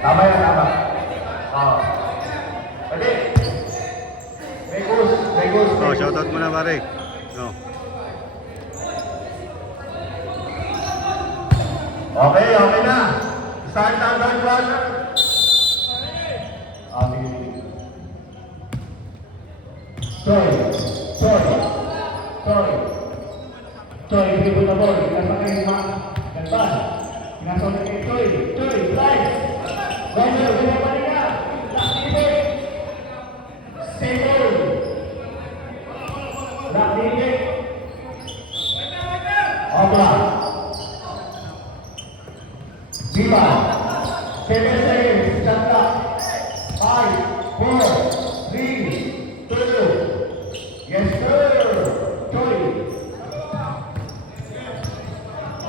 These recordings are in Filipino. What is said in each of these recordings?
Tama yan, tama. Oo. Pwede. May goals, may goals. Oh, shoutout mo na pare. No. Okay, okay na. Start na ang third quarter. Sige, sige. Choy, dribble the ball. Pinasa kay Mark. Gantan. Pinasa kay Choy. Choy, drive. Roger, bumabalik ka. Last defense. Stable. Last defense. Obla. Viva. 7 seconds. Shot clock. 5, 4, 3, 2. Yes, sir. Choy.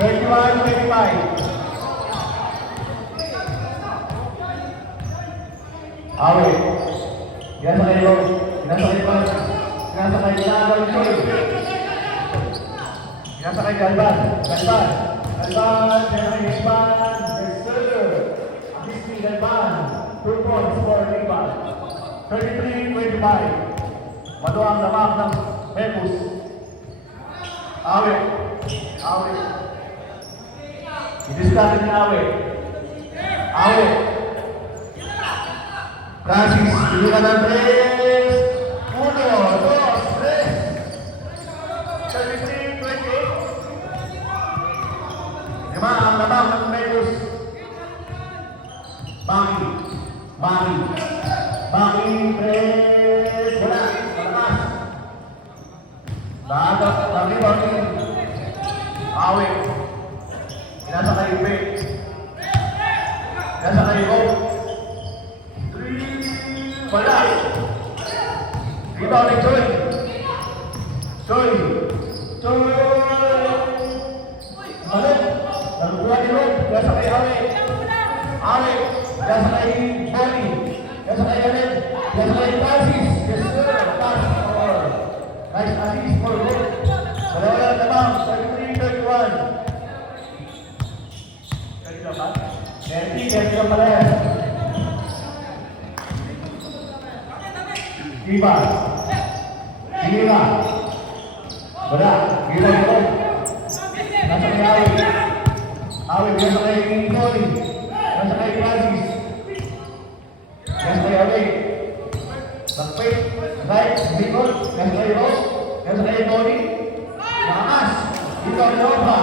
31-25. Awe. Pinasa kayo. Pinasa kayo pa. Pinasa kayo ginagawa Choy. Pinasa kayo Galban. Galban. Galban. Pinasa kayo Galban. Yes, sir. Assist ni Galban. 2 points for Liban. 33-25. Mato ang lamak ng Mepus. Awe. Awe. I-discard ni Awe. Awe. Francis, hindi ka ng 3. 1, 2, 3. 33-28. Lima ang lamak ng Mepus. Baki. Baki. Baki, 3. Wala. Malakas. Lahat. Baki, Baki. Awe. Pinasa kayo, Ipe. Pinasa kayo, Go. 3. Wala. Rebound ni Choy. Choy. Choy. Balik. Nagbuha ni Rob. Pinasa kayo, Awe. Awe. Pinasa kayo, Bonnie. Pinasa kayo, Anet. Pinasa kayo, Francis. Yes, sir. Pass. Nice assist for Rob. Wala naman. 33-31. Ganti ka pala yan. Iba. Iba. Wala. Iba ito. Nasa kay Awi. Awi, nasa kay Tony. Nasa kay Francis. Nasa kay Awi. Sakpit. Right. Bicol. Nasa kay Rose. Nasa kay Tony. Lakas. Ito ang Nova.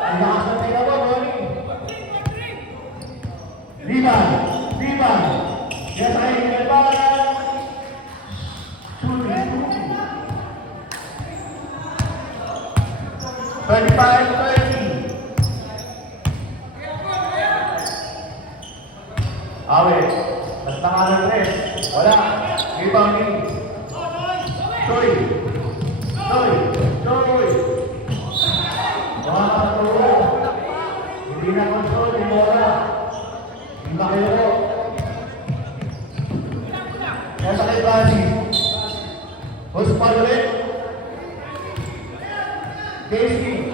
Ang lakas na tayo ba, Tony? Liban. Liban. Nasa kay Liban. Shooting. 35-30. Awe. Nagtanga ng 3. Wala. Rebounding. Choy. Choy. Choy. Mga katuro. Hindi na control. Hindi wala. Hindi na kayo. Nasa kay Basi. Host pa ulit. Casey.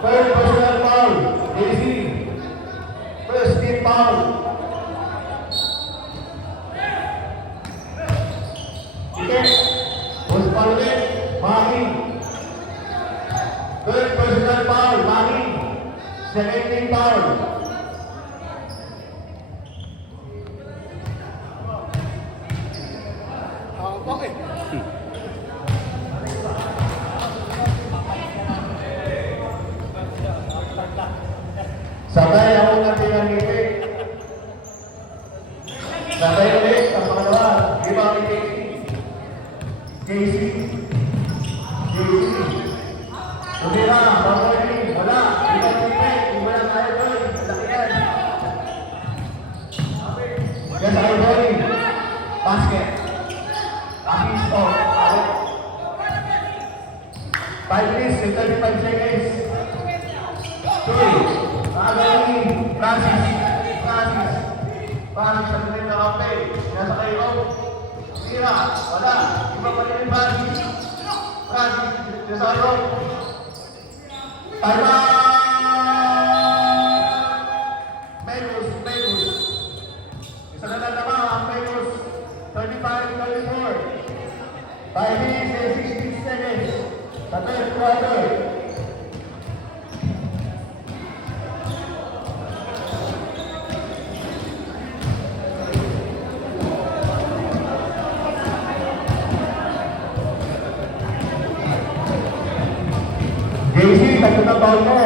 First personal foul. Casey. First team foul. Okay. Host pa ulit. Maki. Third personal foul. Maki. Second team foul. Okay. Sabay ako natin ang ngipin. Sabay ulit ang pangalawa. Iba ang Casey. Casey. Casey. Tumira. Babaling. Wala. Iba ang ngipin. Iba lang tayo doon. Laki yan. Yes, I bowling. Basket. Pakis off. 5 minutes and 35 seconds. 2. Nagawin, Francis, Francis sa tuloy na kapay, nasa kayo, sira, wala, iba pa rin Francis, nasa kayo, time out! Menos, isa na foul mo.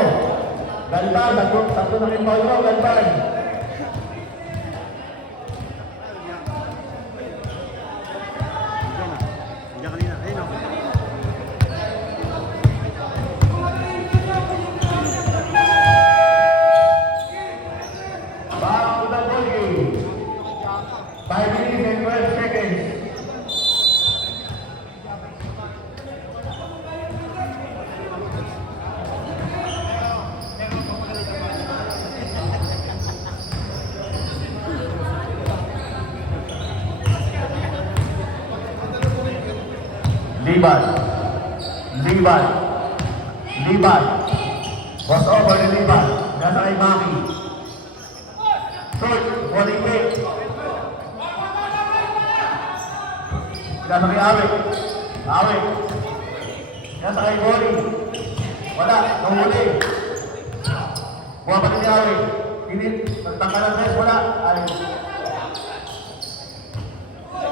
Galban, tatlo na rin foul mo, Galban. Diyan kanina. Ayun o. Back to the ball game. 5 minutes and 12 seconds. Liban. Was over ni Liban. Nasa kay Maki. Shoot, volley kick. Nasa kay Awe. Nasa kay volley. Wala, nahuli. Buha pa rin ni Awe. Nagtangka ng press, wala. Ay.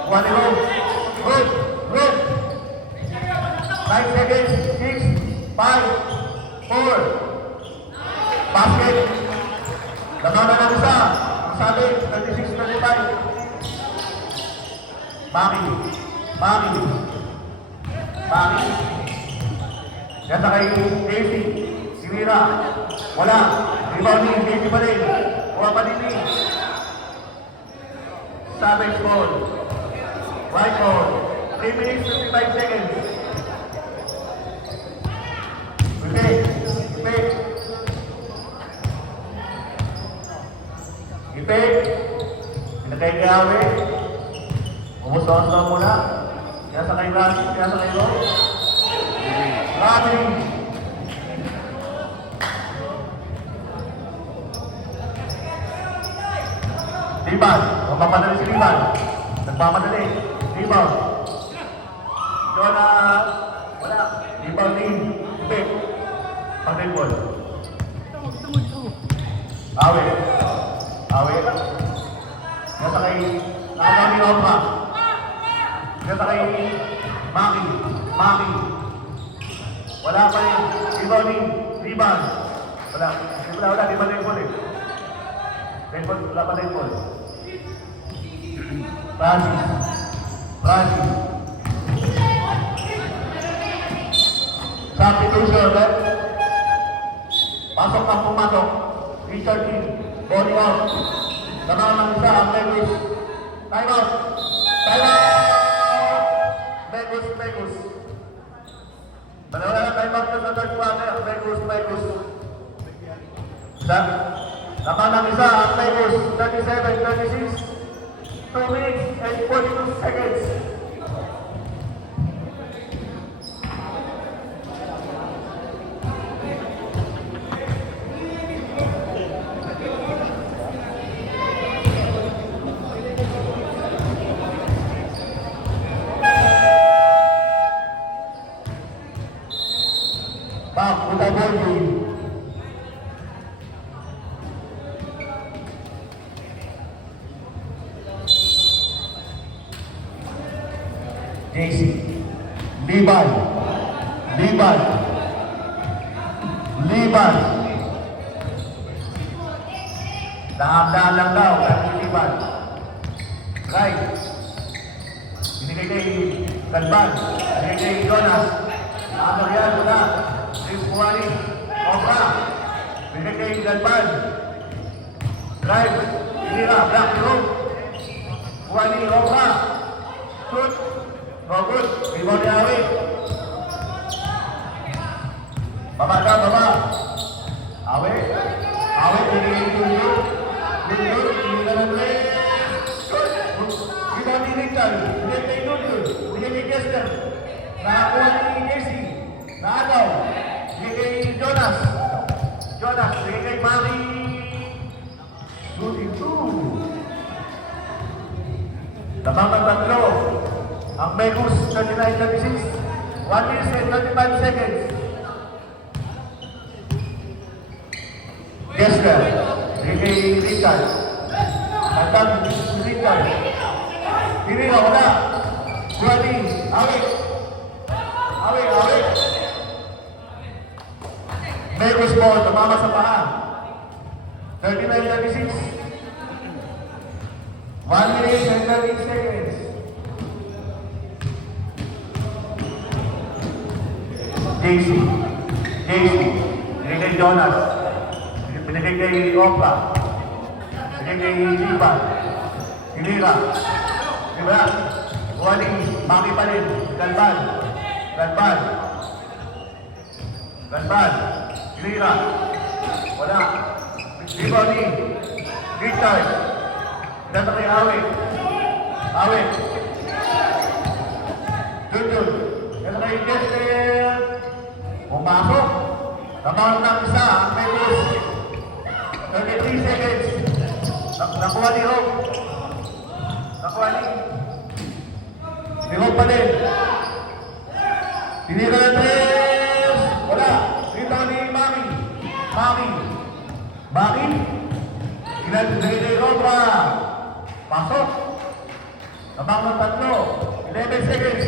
Buha ni Rome. Rome. 9 seconds, 6, 5, 4. Basket. Nagkana ng isa. Ang sabi, 36-35. Maki. Nasa kay Casey. Sinira. Wala. Rebounding. Casey pa rin. Kuha pa din eh. Savage ball. Right ball. 3 minutes, 55 seconds. Ipek. Pinagay kay Awe. Umusong muna. Kaya sa kay Rami. Kaya sa kay Roy. Rami. Liban. Mapapadali si Liban. Nagpapadali. Liban. Jonah. Wala. Liban din. Ipek. Pag-red ball. Awe. Nasa kay nakagami Opra. Nasa kay Maki. Wala pa rin. Rebounding. Rebound. Wala. Di ba red ball eh. Red ball. Wala pa red ball. Francis. Substitution. Pasok ang pumasok. Richard King. Body out. Tama ng isa. Ang Megus. Time out. Megus. Dalawa na time out sa third quarter. Megus. Tama ng isa. Ang Megus. 37, 36. 2 minutes and 42 seconds. JC. Liban. Dahan-dahan lang daw. Liban. Right. Binigay kay Galban. Binigay kay Jonas. Nakakariyan mo na. Chris Buwani. Opra. Binigay kay Galban. Drive. Binira. Black room. Buwani. Opra. Shoot. No good. Rebound ni Awe. Baba. Awe. Binigay Lindor. Binigay ng play. Rebound ni Richard. Binigay kay Lindor. Binigay kay Kester. Nakakuha ni Casey. Naagaw. Binigay kay Jonas. Binigay kay Maki. Shooting 2. Lamang tatlo. Ang Megus, 39-36. 1 minute and 35 seconds. Kester. Binigay Richard. Nagtag si Richard. Binigay wala. Buwani. Awe. Vegas ball, tumama sa paa. 39-36. 1 minute and 30 seconds. JC. Binigay kay Jonas. Binigay kay Opa. Binigay kay Liban. Hilira. Diba? Wali. Maki pa rin. Galban. Hilira. Wala. Liboni. Richard. Dito kay Awit. Jun. Dito kay Kester. Pumasok. Tabang ng isa. May bus. 33 seconds. Nakuha ni Rob. Si Rob pa din. Tinira ng 3. Wala. Dito ni Mami. Ginagay ni Rob. Pasok. Tabang ng 3. 11 seconds.